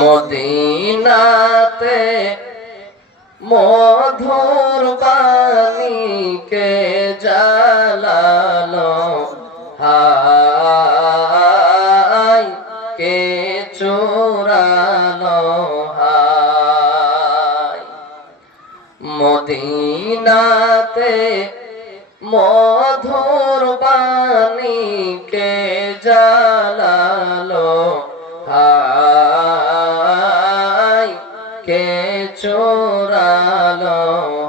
মদিনাতে মধুর বাণী কে জালালো হায় কে চোরালো হায় মদিনাতে মধুর বাণী কে জালালো হায় কে চোরালো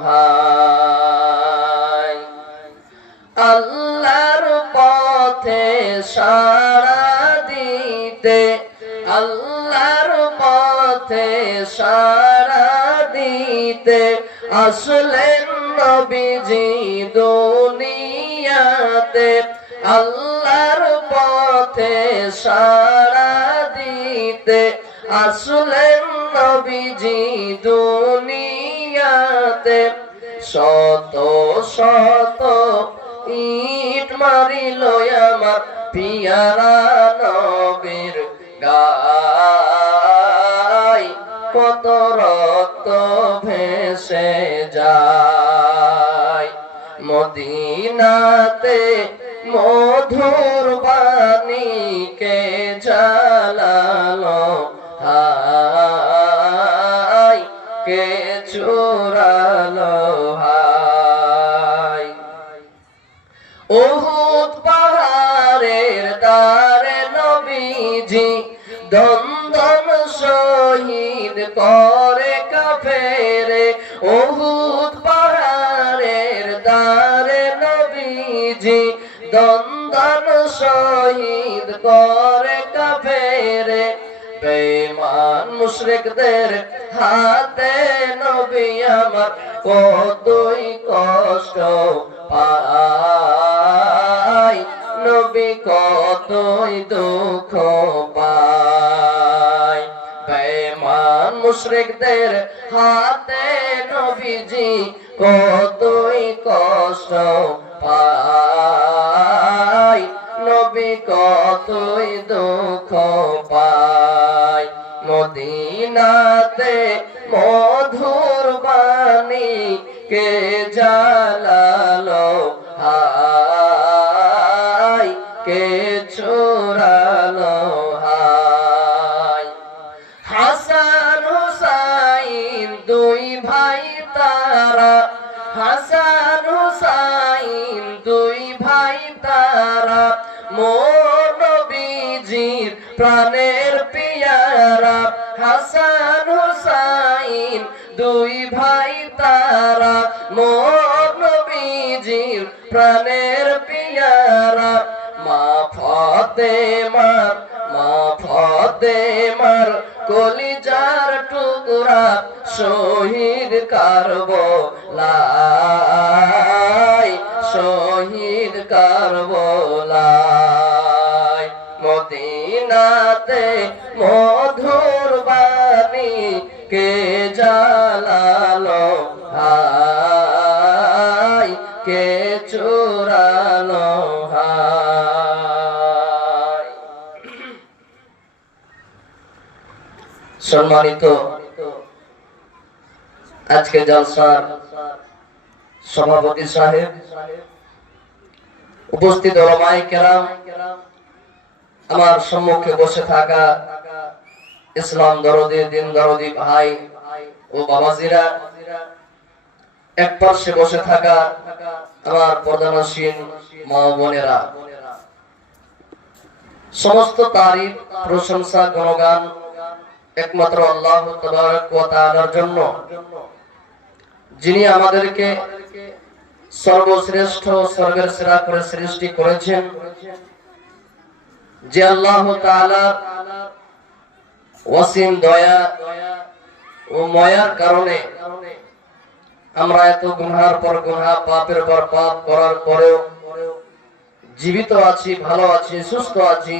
হায় আল্লাহর পথে সাড়া দিতে আল্লাহর পথে সাড়া দিতে আসলেন নবীজি দুনিয়াতে আল্লাহর পথে সাড়া দিতে আসলেন নবীজি দুনিয়াতে শত শত ইট মারিল আমার পিয়ারা নবীর গায় কত রক্ত ভেসে যায় মদিনাতে মধুর বাণী কে জালালো হায় কে চোরালো হায় উহুদ পাহাড়ের দ্বারে নবীজি দন্দন শহীদ করে কাফেরে উহুদ পাহাড়ের দ্বারে নবীজি দন্দন শহীদ করে কাফেরে বেঈমান মুশরিকদের হাতে নবী আমার কতই কষ্ট পায় নবী কতই দুঃখ পায় বেঈমান মুশরিকদের হাতে নবীজি কতই কষ্ট পায় নবী কতই দুঃখ পায় মদিনাতে মধুর বাণী কে জালালো হায় কে চোরালো হায় হাসান হুসাইন দুই ভাই তারা হাসান হুসাইন দুই ভাই তারা মোর নবীজির প্রাণের পিয়ারা হাসান হুসাইন দুই ভাই তারা মোর নবীজির প্রাণের পিয়ারা মা ফাতেমার কলিজার টুকরা শহীদ কারবালায় শহীদ কারবালায় মদিনাতে মধুর বাণী কে জালালো হায় কে চোরালো হায় সম্মানিত আজকে জলসার সভাপতি সাহেব উপস্থিত উলামায়ে কেরাম আমার সম্মুখে বসে থাকা ইসলাম দরদি দিন দরদি ভাই ও বাবাজিরা এক পাশে বসে থাকা আমার প্রধানশীল মা বোনেরা সমস্ত তারিফ প্রশংসা গুণগান একমাত্র আল্লাহ তাবারক ওয়া তাআলার জন্য যিনি আমাদেরকে সর্বশ্রেষ্ঠ স্বর্গের সেরা করে সৃষ্টি করেছেন যে আল্লাহ তাআলা ওয়াসিম দয়া ও মায়ার কারণে আমরা এত গুনাহের পর গুনাহ পাপের পর পাপ করার পরেও জীবিত আছি ভালো আছি সুস্থ আছি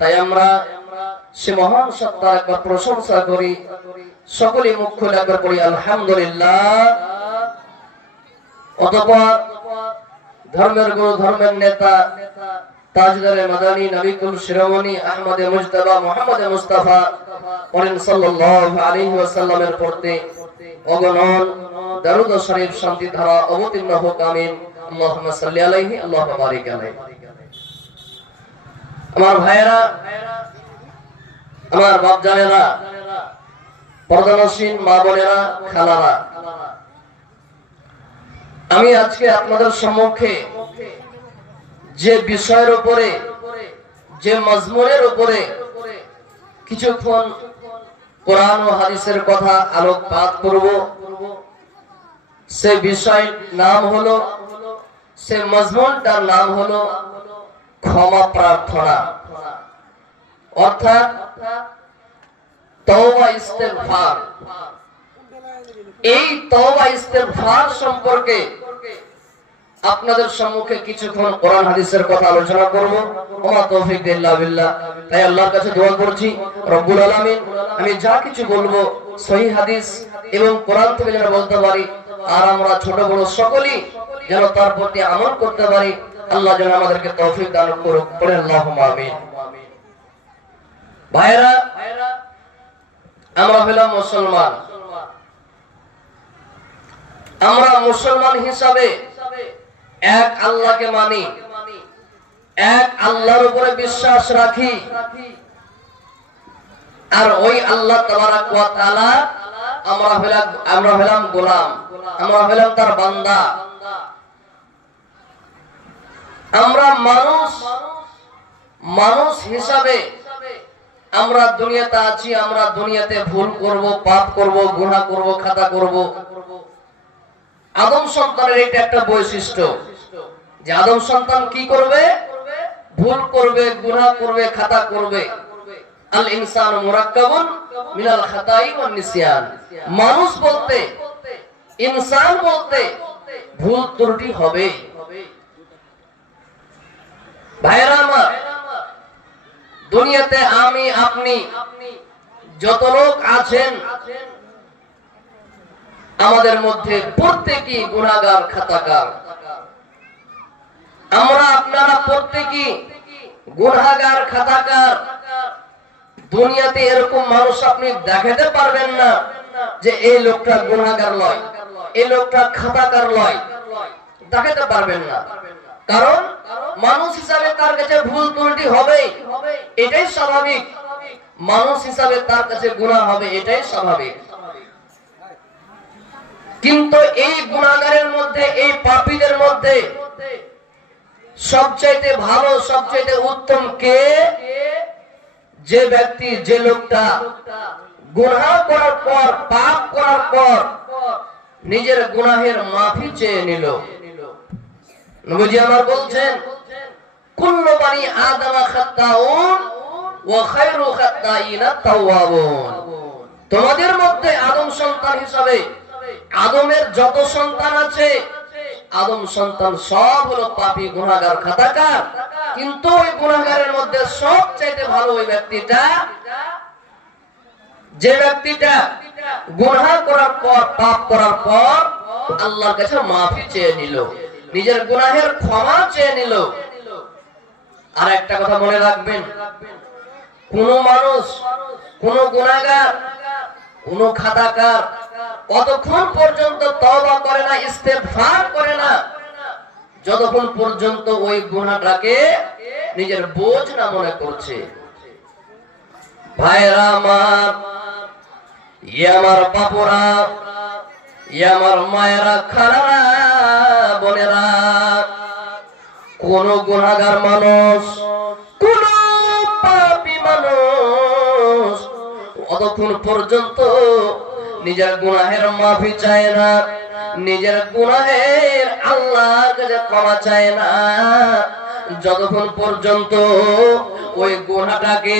তাই আমরা সে মহান সত্তার একবার প্রশংসা করি সকলে মুখ খুলে একবার পড়ি আলহামদুলিল্লাহ অতঃপর ধর্মের গুরু ধর্মের নেতা তাজদারে মাদানী নবীকুল শিরোমণি আহমদে মুজতবা মুহাম্মদে মুস্তাফা পড়েন সাল্লাল্লাহু আলাইহি ওয়াসাল্লামের প্রতি অগণন দরুদ শরীফ শান্তি ধারা অবতীর্ণ হোক আমিন। আল্লাহুম্মা সাল্লি আলাইহি আল্লাহুম্মা বারিক আলাইহি। আমার ভাইয়েরা, আমার বাপজানেরা, পর্দানসীন মা বোনেরা, খালারা, আমি আজকে আপনাদের সম্মুখে যে বিষয়ের উপরে, যে মজমুনের উপরে কিছুক্ষণ কোরআন ও হাদিসের কথা আলোকপাত করব, সে বিষয়ের নাম হলো, সে মজমুনটার নাম হলো ক্ষমা প্রার্থনা, অর্থাৎ তওবা ইস্তেগফার। এই তওবা ইস্তেগফার সম্পর্কে আপনাদের সম্মুখে কিছুক্ষণ কোরআন হাদিসের কথা আলোচনা করব। ওমা তৌফিক ইল্লা বিল্লাহ। তাই আল্লাহর কাছে দোয়া করছি রব্বুল আলামিন আমি যা কিছু বলবো সহিহ হাদিস এবং কোরআন থেকে যেন বলতে পারি, আর আমরা ছোট বড় সকলেই যেন তার প্রতি আমল করতে পারি। আল্লাহ যেন আমাদেরকে তৌফিক দান করুক, পড়ে আল্লাহুম্মা আমিন। ভাইরা, আমরা হলাম মুসলমান। আমরা মুসলমান হিসাবে এক আল্লাহকে মানি, এক আল্লাহর উপরে বিশ্বাস রাখি, আর ওই আল্লাহ তাবারাক ওয়া তাআলা আমরা হলাম গোলাম, আমরা হলাম তার বান্দা। আমরা মানুষ হিসাবে আমরা দুনিয়াতে আছি। আমরা দুনিয়াতে ভুল করব, পাপ করব, গুনাহ করব, খাতা করব। আদম সন্তানের এটা একটা বৈশিষ্ট্য যে আদম সন্তান কি করবে? ভুল করবে, গুনাহ করবে, খাতা করবে। আল ইনসানু মুরাক্কাবুন মিনাল খাতাই ওয়ান নিসিয়ান। মানুষ বলতে, ইনসান বলতে ভুল ত্রুটি হবে। ভাইরা আমার, দুনিয়াতে আমি আপনি যত লোক আছেন, আমাদের মধ্যে প্রত্যেকই গুনাহগার, খাতাকার। আমরা আপনারা প্রত্যেকই গুনাহগার, খাতাকার। দুনিয়াতে এরকম মানুষ আপনি দেখাতে পারবেন না যে এই লোকটা গুনাহগার নয়, এই লোকটা খাতাকার নয়, দেখাতে পারবেন না। কারণ মানুষ হিসাবে তার কাছে ভুল ত্রুটি হবে, এটাই স্বাভাবিক। মানুষ হিসাবে তার কাছে গুনাহ হবে, এটাই স্বাভাবিক। কিন্তু এই গুনাহগারের মধ্যে, এই পাপীদের মধ্যে সবচাইতে ভালো, সবচাইতে উত্তম কে? যে ব্যক্তি, যে লোকটা গুনাহ করার পর, পাপ করার পর নিজের গুনাহের মাফি চেয়ে নিল। নবীজি আমার বলছেন, কুল্লু বানি আদম খাত্তাউন ওয়া খায়রু খাত্তাইনা তাওয়াবুন। তোমাদের মধ্যে আদম সন্তান হিসাবে আদমের যত সন্তান আছে, আদম সন্তান সব হলো পাপী, গুনাহগার, খাতাকার। কিন্তু ওই গুনাহগারের মধ্যে সবচাইতে ভালো ওই ব্যক্তিটা, যে ব্যক্তিটা গুনাহ করার পর, পাপ করার পর আল্লাহর কাছে মাফি চেয়ে নিল, নিজের গুনাহের ক্ষমা চেয়ে নিল। আর একটা কথা মনে রাখবেন, কোন মানুষ, কোন গুনাহগার, কোন খাতাকার কতক্ষণ পর্যন্ত তওবা করে না, ইস্তেগফার করে না, যতক্ষণ পর্যন্ত ওই গুনাহটাকে নিজের বোঝ না মনে করছে। ভাইরা আমার, আমার বাপুরা, আমার মায়েরা, খালারা, বোনেরা, কোন গুনাহগার মানুষ, কোন পাপী মানুষ অতক্ষণ পর্যন্ত নিজের গুনাহের মাফি চায় না, নিজের গুনাহের আল্লাহর কাছে ক্ষমা চায় না, যতক্ষণ পর্যন্ত ওই গুনাহটাকে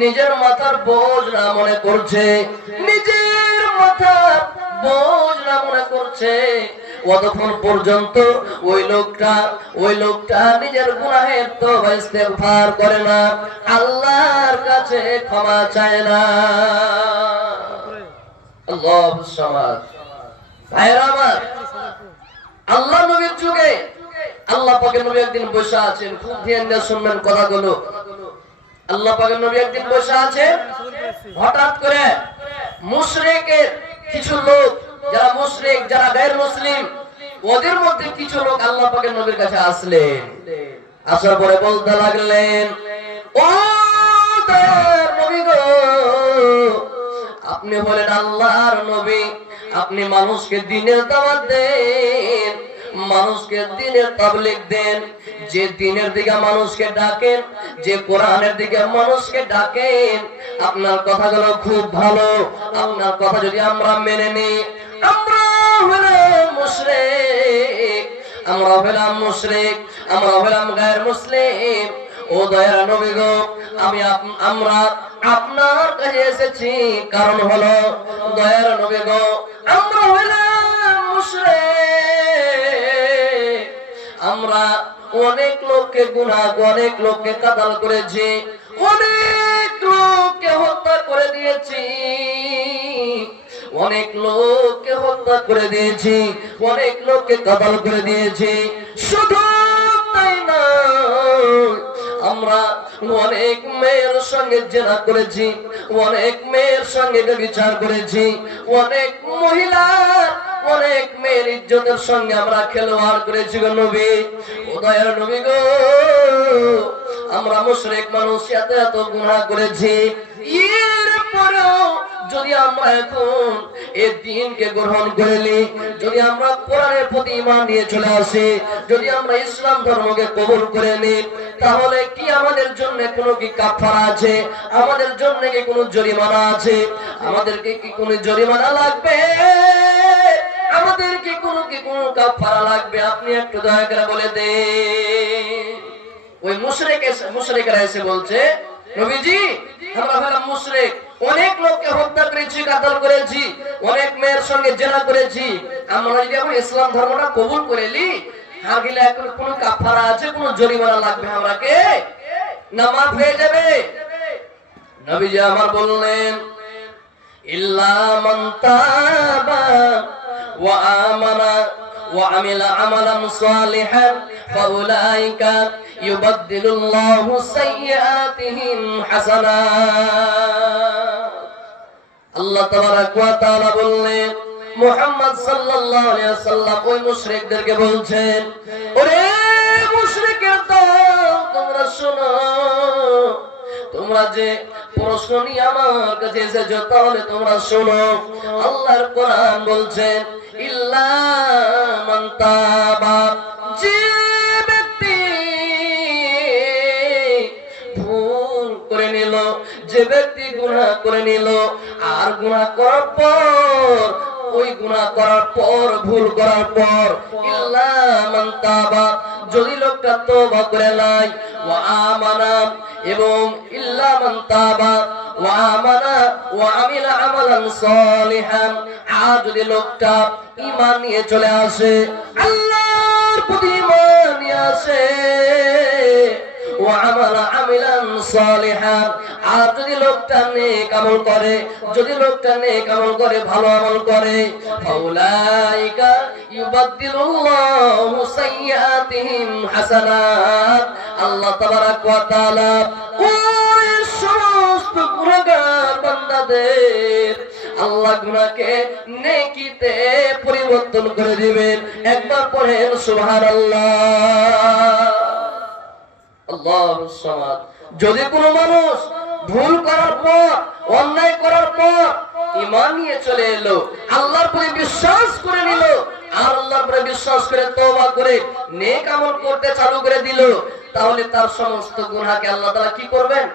নিজের মাথার বোঝ না মনে করছে, নিজের মাথার বোঝ না মনে করছে, ততক্ষণ পর্যন্ত ওই লোকটা নিজের গুনাহের তওবা ইস্তেগফার করে না, আল্লাহর কাছে ক্ষমা চায় না। আল্লাহু সামাদ। ভাইরা আমার, আল্লাহ নবীর যুগে আল্লাহ পাকের নবী একদিন বসে আছেন, খুব ধ্যান দিয়ে শুনবেন কথাগুলো। আল্লাহ পাকের নবী একদিন বসে আছেন, হঠাৎ করে মুশরিকের কিছু লোক, যারা মুশরিক, যারা গায়র মুসলিম, ওদের মধ্যে কিছু লোক আল্লাহ পাকের নবীর কাছে আসলেন। আসার পরে বলতে লাগলেন, ও দয়ার নবী গো, আপনি হলেন আল্লাহর নবী, আপনি মানুষকে দ্বীনের দাওয়াত দেন, মানুষকে দ্বীনের তাবলীগ দেন, যে দ্বীনের দিকে মানুষকে ডাকেন, যে কোরআনের দিকে মানুষকে ডাকেন, আপনার কথাগুলো খুব ভালো। আপনার কথা যদি আমরা মেনে নিই, আমরা হলাম মুশরিক, আমরা হলাম মুশরিক, আমরা হলাম গায়র মুসলিম। ও দয়ার নবী গো, আমরা আপনার কাছে এসেছি, কারণ হলো দয়ার নবী গো, আমরা হলাম মুশরিক, আমরা অনেক লোককে গুনাহ, অনেক লোককে কাতাল করেছি, অনেক লোককে হত্যা করে দিয়েছি, অনেক লোককে হত্যা করে দিয়েছি, অনেক লোককে কাতাল করে দিয়েছি। শুধু তাই না, আমরা অনেক মেয়ের সঙ্গে জেনা করেছি, অনেক মেয়ের সঙ্গে ব্যভিচার করেছি, অনেক মহিলার, অনেক মেয়ের ইজ্জতের সঙ্গে আমরা খেলোয়াড় করেছি গো নবী। ও দয়ার নবী গো, আমরা মুশরিক মানুষ, এত এত গুনাহ করেছি, এরপরেও যদি আমরা এখন এই দ্বীনকে গ্রহণ করে নিই, যদি আমরা কোরআনের প্রতি ঈমান নিয়ে চলে আসি, যদি আমরা ইসলাম ধর্মকে কবুল করে নিই, তাহলে কি আমাদের জন্য কোনো কি কাফারা আছে? আমাদের জন্য কি কোনো জরিমানা আছে? আমাদেরকে কি কোনো জরিমানা লাগবে? আমাদের কি কোনো কাফারা লাগবে? আপনি একটু দয়া করে বলে দেন। ওই মুশরিকরা এসে বলছে, নবীজি, আমরা হলাম মুশরিক, অনেক লোককে হত্যা করেছি, কাতল করেছি, অনেক মেয়ের সঙ্গে জেনা করেছি, আমরা যদি এখন ইসলাম ধর্মটা কবুল করে নিই, আগিলে এখন কোনো কাফারা আছে, কোনো জরিমানা লাগবে আমাকে, না মাফ হয়ে যাবে? নবীজি আমার বললেন, ইল্লা মান তাবা ওয়া আমানা ওয়া আমিলা আমালান সালিহান ফাউলাইকা ইউবাদদিলুল্লাহু সাইয়্যাতিহিম হাসানাত। আল্লাহ তাবারাক ওয়া তাআলা বললেন, মুহাম্মদ সাল্লাল্লাহু আলাইহি ওয়াসাল্লাম ওই মুশরিকদেরকে বলছেন, ওরে মুশরিকের দল, তোমরা শোনো, তোমরা যে প্রশ্ন নিয়ে আমার কাছে এসেছো, তাহলে তোমরা শোনো। আল্লাহর কোরআন বলছেন, ইল্লা মান তাবা, যে ব্যক্তি ভুল করে নিল, যে ব্যক্তি গুনাহ করে নিল, আর গুনাহ করার পর, ওই গুনাহ করার পর, ভুল করার পর, ইল্লা মান তাবা, যদি লোকটা তওবা করে নাই, ওয়া আমানা, এবং ইল্লা মান তাবা ওয়া আমানা ওয়া আমিলা আমালান সালিহান, আর যদি লোকটা ঈমান নিয়ে চলে আসে, আল্লাহর প্রতি ঈমান নিয়ে আসে, ওয়া আমালা আমিলান সালিহান, আর যদি লোকটা নেক আমল করে, যদি লোকটা নেক আমল করে, ভালো আমল করে, ফাউলাইকা ইউবাদদিলুল্লাহু সাইয়্যাতিহিম হাসানাত। আল্লাহ তাবারাক ওয়া তাআলা ওই সমস্ত গুনাহগার বান্দাদের আল্লাহ গুনাহকে নেকিতে পরিবর্তন করে দিবেন। একবার পড়েন সুবহানাল্লাহ। আল্লাহুস সামাদ। যদি কোনো মানুষ ভুল করার পর, অন্যায় করার পর ঈমান নিয়ে চলে এলো, আল্লাহর প্রতি বিশ্বাস করে নিল, আর আল্লাহর উপরে বিশ্বাস করে তওবা করে নেক আমল করতে চালু করে দিল, তাহলে তার সমস্ত গুনাহকে আল্লাহ তাআলা কি করবেন?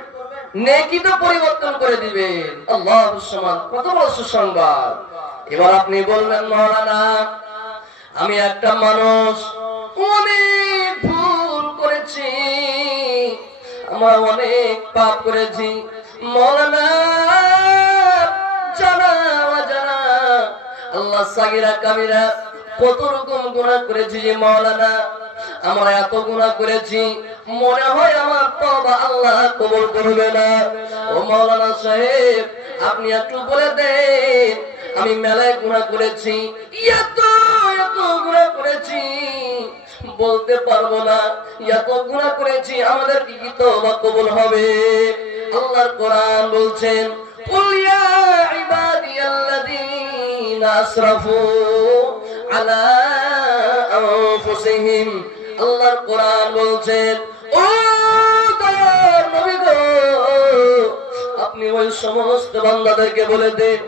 নেকিতে পরিবর্তন করে দিবেন। আল্লাহুস সামাদ। কত বড় সুসংবাদ। এবার আপনি বলবেন, মাওলানা, আমি একটা মানুষ, অনেক ভুল করেছি, আমরা অনেক পাপ করেছি, মাওলানা, জানা অজানা, আল্লাহ সাগীরা কাবীরা কত রকম গুনাহ করেছি যে মাওলানা, আমরা এত গুনাহ করেছি, মনে হয় আমার তওবা আল্লাহ কবুল করবে না। ও মাওলানা সাহেব, আপনি একটু বলে দেন, আমি মেলায় গুনাহ করেছি, এত এত গুনাহ করেছি, বলতে পারবো না এত গুনাহ করেছি, আমাদের কি তওবা কবুল হবে? আল্লাহর কোরআন বলছেন কুল ইয়া ইবাদিয়াল্লাযীনা আসরাফু আলা আনফুসিহিম। আল্লাহর কোরআন বলছেন ও দয়ার নবী গো, আপনি ওই সমস্ত বান্দাদেরকে বলে দেন,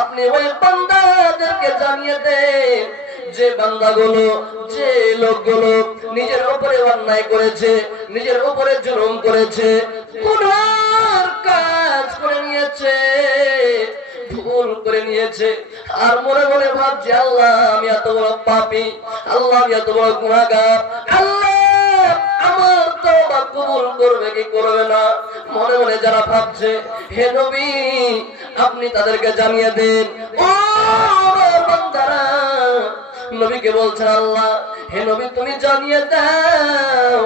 আপনি ওই বান্দাদেরকে জানিয়ে দেন যে বান্দাগুলো, যে লোকগুলো নিজের উপরে অন্যায় করেছে, নিজের উপরে জুলুম করেছে, গুনার কাজ করে নিয়েছে, ভুল করে নিয়েছে, আর মনে মনে ভাবছে আল্লাহ আমি এত বড় পাপী, আল্লাহ আমি এত বড় গুনাহগার, আল্লাহ আমার তওবা কবুল করবে কি করবে না, মনে মনে যারা ভাবছে, হে নবী আপনি তাদেরকে জানিয়ে দেন ও বান্দারা। নবীকে বলছেন আল্লাহ, হে নবী তুমি জানিয়ে দাও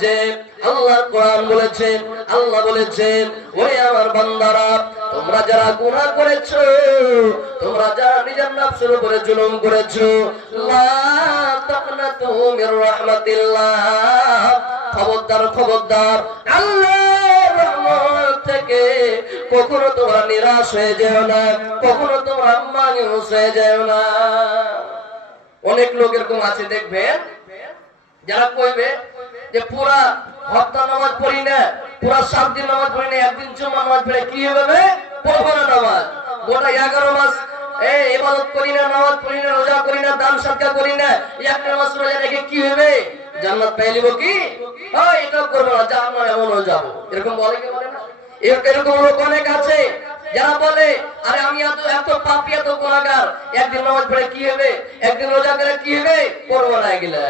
যে আল্লাহর কোরআন বলেছেন, আল্লাহ বলেছেন ওরে আমার বান্দারা, তোমরা যারা গুনাহ করেছো, তোমরা যারা নিজের নফসের উপরে জুলুম করেছো, লা তাকনাতু মির রাহমাতিল্লাহ, খবরদার খবরদার আল্লাহর রহমত থেকে কখনো তোমরা নিরাশ হয়ে যেও না, কখনো তোমরা মায়ুস হয়ে যেও না। অনেক লোক এরকম আছে দেখবেন যারা কইবে যে পুরা হপ্তাহ নামাজ পড়ি না, পুরা 7 দিন নামাজ পড়ি না, একদিন জুমা নামাজ পড়ে কি হবে? পড়বো না নামাজ। গোটা 11 মাস ইবাদত করি না, নামাজ পড়ি না, রোজা করি না, দান সদকা করি না, একটা মাস রোজা রেখে কি হবে? জান্নাত পেয়ে নিব কি? এটা করবো না, জাহান্নামে এমন হয়ে যাবো। এরকম বলে কি বলে না? এরকম লোক অনেক আছে যারা বলে আরে আমি এত পাপী, এত গুনাহগার, একদিন নামাজ পড়ে কি হবে, একদিন রোজা করে কি হবে? করবো না এগুলা।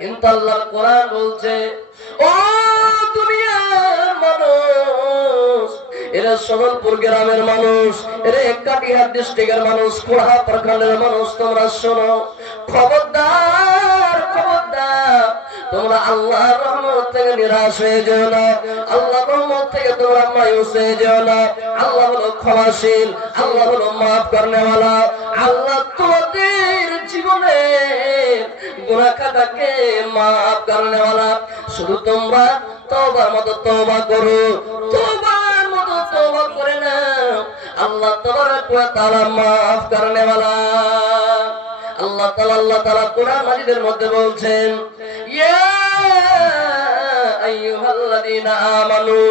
কিন্তু আল্লাহর কোরআন বলছে ও দুনিয়ার মানুষ, এরা সদরপুর গ্রামের মানুষ, এরা কাটিহার ডিস্ট্রিক্টের মানুষ, কোড়া প্রখণ্ডের মানুষ, তোমরা শোনো, খবরদার খবরদার তোমরা আল্লাহর রহমত থেকে নিরাশ হয়ে যেও না, আল্লাহর রহমত থেকে তোমরা মায়ুস হয়ে যেও না। আল্লাহ হলো ক্ষমাশীল, আল্লাহ হলো মাফ করনেওয়ালা, আল্লাহ তোমাদের জীবনে গুনাহ খাতাকে মাফ করনেওয়ালা। শুধু তোমরা তওবার মতো তওবা করো, তওবার মতো তওবা করে নাও, আল্লাহ তাবারক ওয়া তাআলা মাফ করনেওয়ালা। আল্লাহ তাআলা কোরআন মাজিদের মধ্যে বলছেন ইয়া আইয়ুহাল্লাযীনা আমানু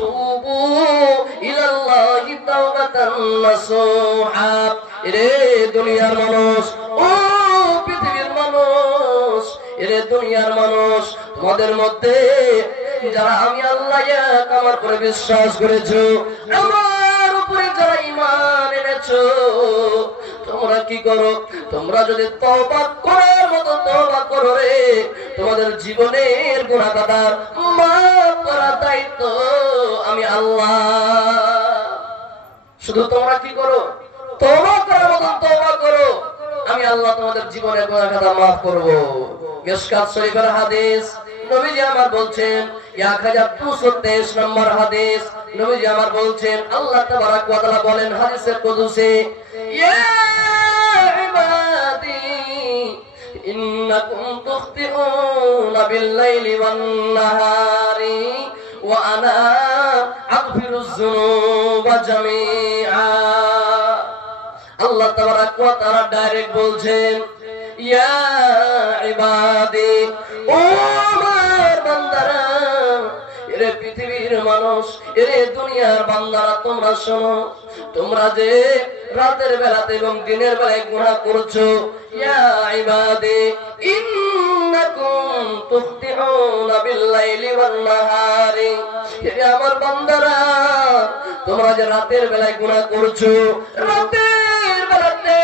তুবু ইলাল্লাহি তাওবাতান নাসুহা। রে দুনিয়ার মানুষ, ও পৃথিবীর মানুষ, রে দুনিয়ার মানুষ, তোমাদের মধ্যে যারা আমি আল্লাহ এক আমার উপরে বিশ্বাস করেছো, আমার উপরে যারা ঈমান এনেছো, তোমরা কি করো? তোমরা যদি তওবা করার মতো তওবা করো রে, তোমাদের জীবনের গুনাহ খাতা মাফ করার দায়িত্ব আমি আল্লাহ। শুধু তোমরা কি করো? তওবা করার মতো তওবা করো, আমি আল্লাহ তোমাদের জীবনের গুনাহ খাতা মাফ করব। মিশকাত শরীফের হাদিস, নবীজি আমার বলছেন 1223 নম্বর হাদিস, নবীজি আমার বলছেন আল্লাহ তাবারক ওয়া তাআলা বলেন হাদিসে কুদসি ইয়া ইবাদি ইন্নাকুম তুখতিউনা বিল-লাইলি ওয়ান-নাহারি ওয়া আনা আগফিরুয যুনুবা জামিআ। আল্লাহ তাবারক ওয়া তাআলা ডাইরেক্ট বলছেন ইয়া ইবাদি, ও আমার বান্দারা, এরে পৃথিবীর মানুষ, এরে দুনিয়ার বান্দারা, তোমরা শোনো, তোমরা যে রাতের বেলাতে এবং দিনের বেলায় গুনাহ করছো, ইয়া ইবাদি ইন্নাকুম তুখতিউনা বিল-লাইলি ওয়ান-নাহারি, এরে আমার বান্দারা, তোমরা যে রাতের বেলায় গুনাহ করছো, রাতের বেলাতে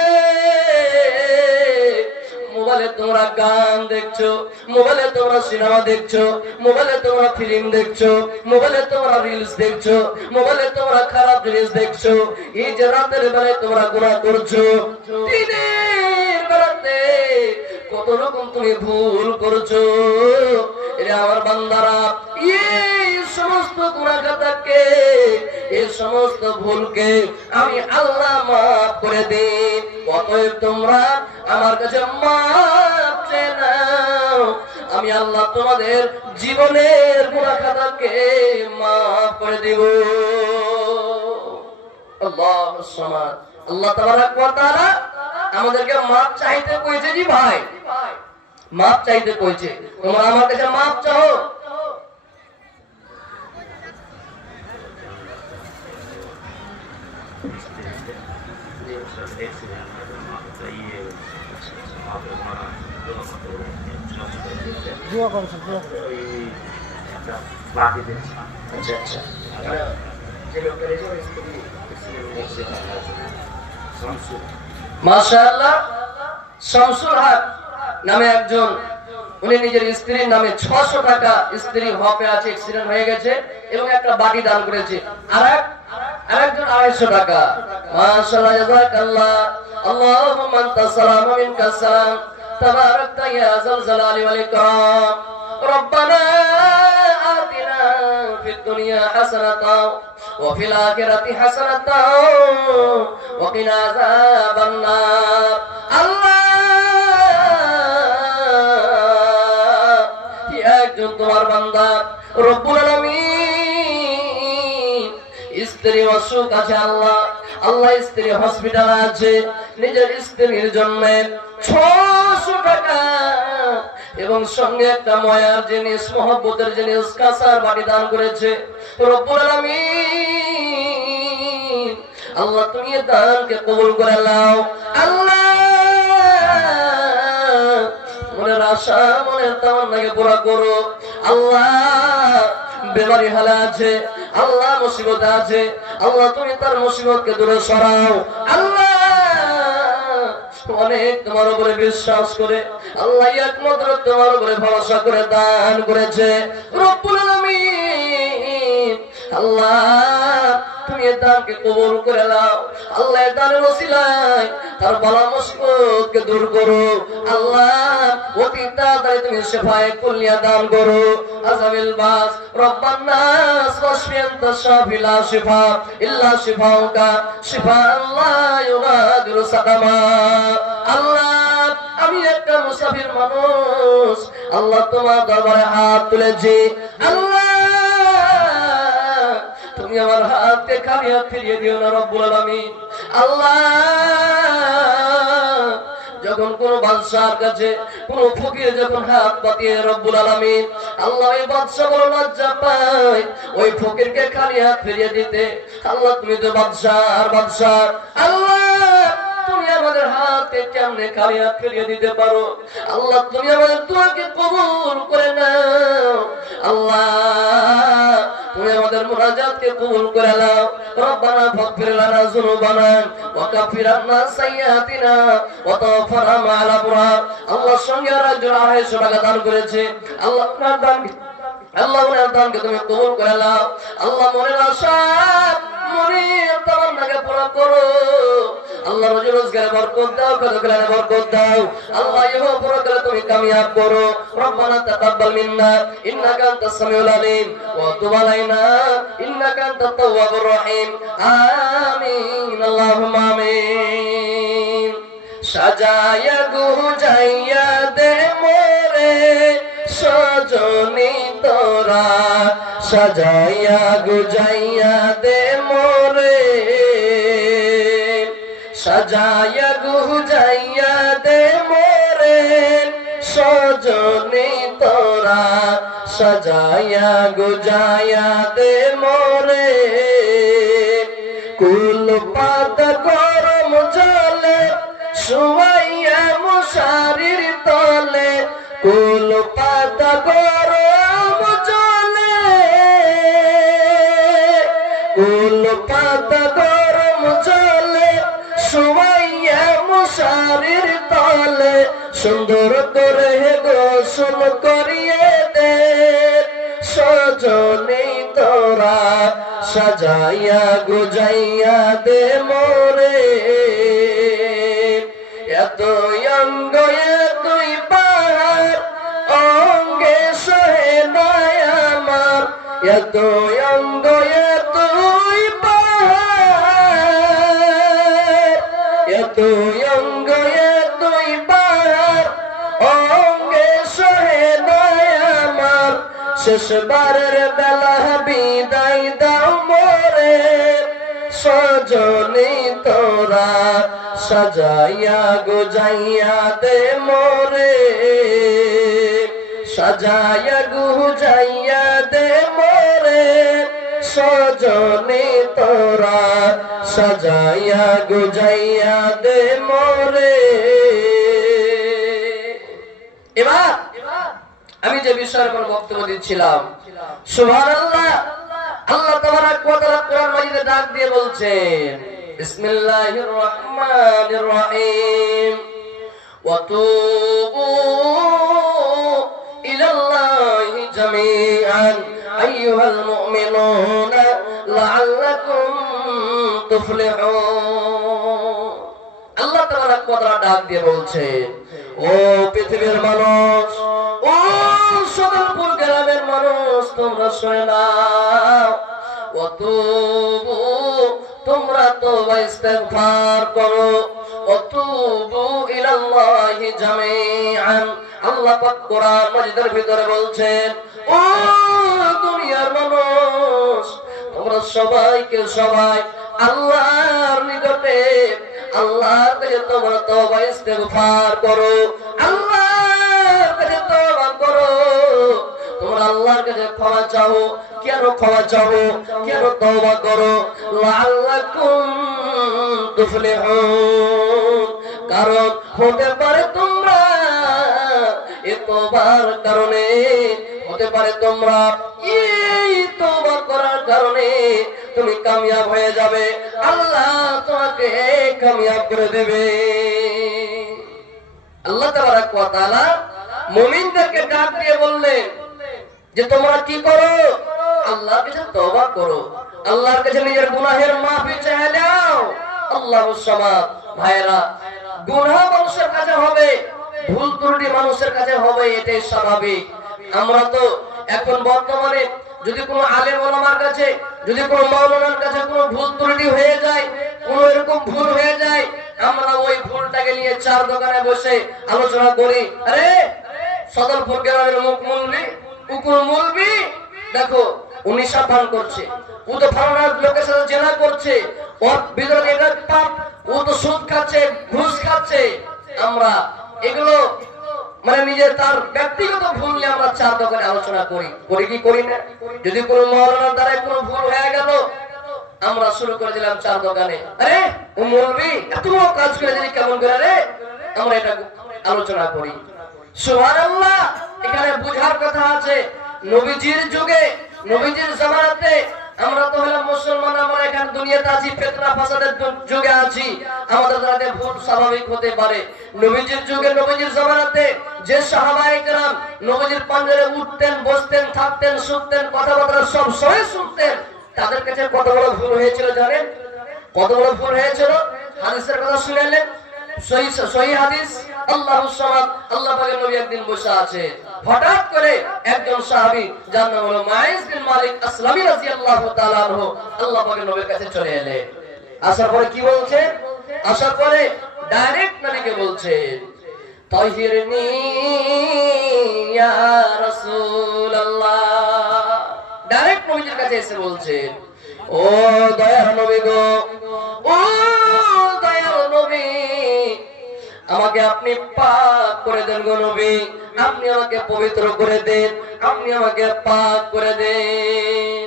মোবাইলে তোমরা গান দেখছো, মোবাইলে তোমরা সিনেমা দেখছো, মোবাইলে তোমরা ফিল্ম দেখছো, মোবাইলে তোমরা রিলস দেখছো, মোবাইলে তোমরা খারাপ জিনিস দেখছো, এই যে রাতের বেলায় তোমরা গুনাহ করছো, দিনের বেলাতে কত রকম তুমি ভুল করছো, এরে আমার বান্দারা, এই সমস্ত গুনাহ খাতাকে, এই সমস্ত ভুলকে আমি আল্লাহ মাফ করে দিই। অতএব তোমরা আমার কাছে মাফ চেয়ে নাও, আমি আল্লাহ তোমাদের জীবনের গুনাহ খাতাকে মাফ করে দেব। আল্লাহুস সামাদ। আল্লাহ তাবারক ওয়া তাআলা আমাদেরকে মাফ চাইতে কইছে। জি ভাই, মাফ চাইতে কইছে। তোমরা আমার কাছে মাফ চাও। আচ্ছা আচ্ছা, মাশাআল্লাহ। শামসুল হক নামে একজন, উনি নিজের স্ত্রীর নামে 600 টাকা, স্ত্রী হপে আছে, অ্যাক্সিডেন্ট হয়ে গেছে, এবং একটা বাটি দান করেছে। আরেকজন 250 টাকা। মাশাআল্লাহ, জাযাকাল্লাহ। আল্লাহুম্মা আনতাস সালাম ওয়া মিনকাস সালাম, তাবারাকতা ইয়া যাল জালালি ওয়াল ইকরাম। রব্বানা আতিনা ফিদ দুনিয়া হাসানাতাও ওয়া ফিল আখিরাতি হাসানাতাও ওয়া কিনা আযাবান নার। আল্লাহ, একজন তোমার বান্দা রব্বুল আলামিন, স্ত্রী অসুখ আছে আল্লাহ, স্ত্রী হসপিটালে আছে, নিজের স্ত্রীর জন্য 600 টাকা এবং সঙ্গে একটা ময়ার জিনিস, মহব্বতের জিনিস, কাঁসার বাটি দান করেছে। রব্বুল আলামিন, আল্লাহ তুমি এই দানকে কবুল করে নাও। আল্লাহ, মনের আশা, মনের তামান্নাকে পুরা করো। আল্লাহ, বেমারি হালে আছে আল্লাহ, মুসিবত আছে আল্লাহ, তুমি তার মুসিবতকে দূরে সরাও। আল্লাহ, অনেক তোমার উপরে বিশ্বাস করে আল্লাহ একমাত্র তোমার উপরে ভরসা করে দান করেছে। রব্বুল আলামিন, আল্লাহ তুমি এই দানকে কবুল করে নাও। আল্লাহ, এই দানের ওসিলায় তার বালা মুসিবতকে দূর করো। আল্লাহ, অতি তাড়াতাড়ি তুমি শিফায়ে কুল্লিয়া দান করো। আযাবিল বাস রব্বান নাস ওয়াশফি আনতা শাফি লা শিফা ইল্লা শিফাউকা শিফাআন লা ইউগাদিরু সাকামা। আল্লাহ, আমি একটা মুসাফির মানুষ আল্লাহ, তোমার দরবারে হাত তুলেছি। আল্লাহ, তুমি আমার হাতকে খালি হাত ফিরিয়ে দিও না রব্বুল আলামিন। আল্লাহ, যখন কোন বাদশার কাছে কোন ফকির যখন হাত পাতিয়ে রব্বুল আলামিন, আল্লাহ এই বাদশা বড় লজ্জা পায় ওই ফকিরকে খালি হাত ফিরিয়ে দিতে। আল্লাহ, তুমি তো বাদশা। আল্লাহ, তুমি আমাদের হাতে কেমনে খালি হাত ফিরিয়ে দিতে পারো? আল্লাহ, তুমি আমাদের দোয়াকে কবুল করে নাও। আল্লাহ, তুমি আমাদের মুনাজাতকে কবুল করে নাও। রব্বানা ফাগফির লানা যুনুবানা ওয়া কাফির আন্না সাইয়্যাতিনা ওয়া তাওফানা মা'আল আবরার। আল্লাহর সঙ্গে আর একজন 250 টাকা দান করেছে। আল্লাহ, আপনার দানকে তুমি কবুল করে নাও। আল্লাহ, মনের আশা, মনের তামান্নাকে পুরা করো। আল্লাহ, রোজি রোজগারে বরকত দাও, কাজে বরকত দাও। আল্লাহ, ইহো পরকালে তুমি কামিয়াব করো। রব্বানা তাকাব্বাল মিন্না ইন্নাকা আনতাস সামিউল আলিম ওয়া তুব আলাইনা ইন্নাকা আনতাত তাওয়াবুর রহিম। আমিন, আল্লাহুম্মা আমিন। সাজায়া গুজাইয়া দে মোরে সজনী তোরা, সাজাইয়া গুজাইয়া দে মোরে, সাজাইয়া গুজাইয়া দে মোরে সজনী তোরা, সাজাইয়া গুজাইয়া দে মোরে। কুল পাতা গরম জলে শুয়াইয়া মশারির তলে, কুল পাতা গরম জলে, কুল পাতা গরম জলে শুয়াইয়া মশারির তলে, সুন্দর করে গোসল করিয়ে দে সজনী তোরা, সাজাইয়া গুজাইয়া দে মোরে। এত অঙ্গ এতই পাহাড় অঙ্গে সহে নাই আমার, এত অঙ্গ এতই পাহাড়, এত অঙ্গ এতই পাহাড় অঙ্গে সহে নাই শেষবারের বেলা বিদায় দাও মোরে সজনী তোরা সাজাইয়া গুজাইয়া দে মোরে সাজাইয়া গুজাইয়া দে মোরে সজনী তোরা সাজাইয়া গুজাইয়া দে মোরে। এবার আমি যে বিষয়ের উপর বক্তব্য দিচ্ছিলাম, সুবহানাল্লাহ, আল্লাহ তাবারাক ওয়া তাআলা কোরআন মাজিদে ডাক দিয়ে বলছেন, বিসমিল্লাহির রহমানির রহিম, ওয়া তুবু ইলাল্লাহি জামিআন আইয়ুহাল মুমিনুনা লাআল্লাকুম তুফলিহুন। আল্লাহ তাবারাক ওয়া তাআলা ডাক দিয়ে বলছেন, ও পৃথিবীর মানুষ, ও সদরপুর গ্রামের মানুষ, তোমরা শুনে নাও, ও তুবু, তোমরা তওবা ইস্তেগফার করো, ও তুবু ইলাল্লাহি জামিআন। আল্লাহ পাক কোরআন মাজিদের ভিতরে বলছেন, ও দুনিয়ার মানুষ, তোমরা সবাইকে সবাই আল্লাহর নিকটে, আল্লাহর কাছে তোমরা তওবা ইস্তেগফার করো, আল্লাহর কাছে তওবা করো, তোমরা আল্লাহর কাছে ক্ষমা চাও। কেন ক্ষমা চাও, কেন তওবা করো? লাআল্লাকুম তুফলিহুন, কারণ হতে পারে তোমরা এই তওবার কারণে, হতে পারে তোমরা এই তওবা করার কারণে তুমি কামিয়াব হয়ে যাবে, আল্লাহ তোমাকে কামিয়াব করে দেবে। আল্লাহ তাবারাক ওয়া তাআলা মুমিনদেরকে ডাক দিয়ে বললেন যে তোমরা কি করো? আল্লাহর কাছে তওবা করো, আল্লাহর কাছে নিজের গুনাহের মাফি চেয়ে নাও। আল্লাহুস সামাদ। ভাইরা, গুনাহ মানুষের কাছে হবে, ভুল ত্রুটি মানুষের কাছে হবে, এটাই স্বাভাবিক। আমরা তো এখন বর্তমানে যদি কোনো আলেম ওলামার কাছে, যদি কোনো মাওলানার কাছে কোনো ভুল ত্রুটি হয়ে যায়, কোনো এরকম ভুল হয়ে যায়, আমরা ওই ভুলটাকে নিয়ে চার দোকানে বসে আলোচনা করি। আরে সদরপুর গ্রামের মুখমুলবি, উকুল মুলবি, দেখো উনি সাবধান করছে, ও তো ফারানার লোকের সাথে জেনা করছে, ওর ভিতরে এটা পাপ, ও তো সুদ খাচ্ছে, ঘুষ খাচ্ছে। আমরা এগুলো মানে নিজের তার ব্যক্তিগত ভুল নিয়ে আমরা চার দোকানে আলোচনা করি, করি কি করি না? যদি কোনো মাওলানার দ্বারা কোনো ভুল হয়ে গেল, আমরা শুরু করে দিলাম চার দোকানে, আরে ও মুলবি এত বড় কাজ করে দিলি কেমন করে রে, আমরা এটা আলোচনা করি। সুবহানাল্লাহ। এখানে বুঝার কথা আছে, নবীজির যুগে, নবীজির জামানাতে আমরা তো হলাম মুসলমান, আমরা এখানে দুনিয়াতে আছি, ফিতনা ফাসাদের যুগে আছি, আমাদের দ্বারা ভুল স্বাভাবিক হতে পারে। নবীজির যুগে, নবীজির জামানাতে যে সাহাবায়ে কেরাম নবীজির পাঞ্জারে উঠতেন, বসতেন, থাকতেন, শুনতেন, কথাবার্তা সব সময় শুনতেন, তাদের কাছে কত বড় ভুল হয়েছিল জানেন? কত বড় ভুল হয়েছিল? হাদিসের কথা শুনলেন, সহিহ হাদিস, আল্লাহুস সামাদ, আল্লাহ পাকের নবী একদিন বসে আছে, হঠাৎ করে একজন সাহাবী যার নাম হলো মাইজ বিন মালিক আসলামী রাদিয়াল্লাহু তাআলা আনহু আল্লাহ পাকের নবীর কাছে চলে এলেন। আসার পরে কি বলছে? আসার পরে ডাইরেক্ট নবীকে বলছে, তাহিরনি ইয়া রাসূলুল্লাহ। ডাইরেক্ট নবীর কাছে এসে বলছে, ও দয়ার নবী গো, ও দয়ার নবী, আমাকে আপনি পাক করে দেন গো নবী, আপনি আমাকে পবিত্র করে দেন, আপনি আমাকে পাক করে দেন।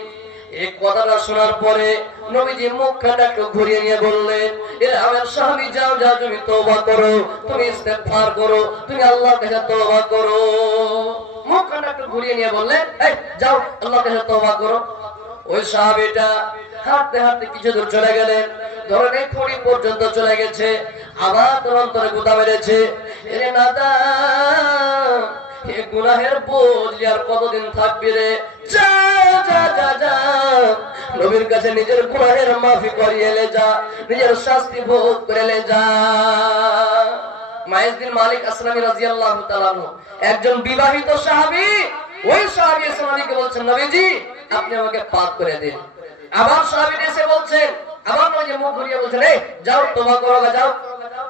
এই কথাটা শোনার পরে নবীজি মুখখানা একটু ঘুরিয়ে নিয়ে বললেন, এ আমার সাহাবী, যাও যাও, তুমি তওবা করো, তুমি ইস্তেগফার করো, তুমি আল্লাহর কাছে তওবা করো। মুখখানা একটু ঘুরিয়ে নিয়ে বললেন, এই যাও আল্লাহর কাছে তওবা করো। ওই সাহাবীটা হাঁটতে হাঁটতে কিছু দূর চলে গেলেন, ধরেন এই খড়ি পর্যন্ত চলে গেছে, আবার তোর অন্তরে গুদা মেরেছে, এরে নাদা, এ গুনাহের বোঝ আর কতদিন থাকবি রে, যা যা যা যা নবীর কাছে নিজের গুনাহের মাফি করিয়ে এলে যা, নিজের শাস্তি ভোগ করে এলে যা। মাইজ বিন মালিক আসলামী রাদিয়াল্লাহু তাআলা আনহু একজন বিবাহিত সাহাবী, ওই সাহাবী এসে নবীকে বলছেন, নবীজি আপনি আমাকে পাক করে দিন। আবার সাহাবী এসে বলছেন, আবার নবীজি মুখ ঘুরিয়ে বলছেন, এই যাও তওবা করো, যাও।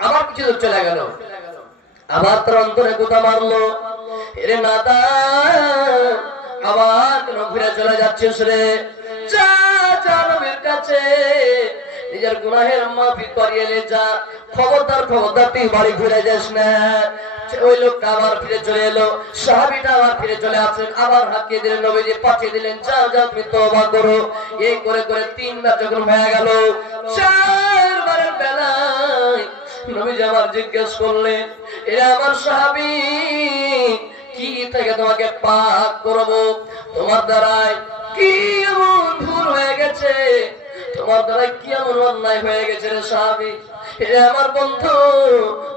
আবার কিছু দূর চলে গেল, আবার তার অন্তরে গুতা মারলো, এরে নাদা, আবার কেন ঘুরে চলে যাচ্ছিস রে? যা যা নবীর কাছে নিজের গুনাহের মাফি করিয়ে নে যা। খবরদার খবরদার তুই বাড়ি ঘুরে যাস না। ওই লোকটা আবার ফিরে চলে এলো, সাহাবীটা আবার ফিরে চলে আসেন, আবার হাঁকিয়ে দিলেন, নবীজি পাঠিয়ে দিলেন, যাও যাও তুমি তওবা করো। এই করে করে 3 বার যখন হয়ে গেল, 4 বারের বেলায় নবীজি আবার জিজ্ঞেস করলেন, এরা আমার সাহাবী, কি থেকে তোমাকে পাক করব? তোমার দ্বারাই কি এমন ভুল হয়ে গেছে? তোমার দ্বারা কি এমন অন্যায় হয়ে গেছে রে সাহাবী? হে আমার বন্ধু,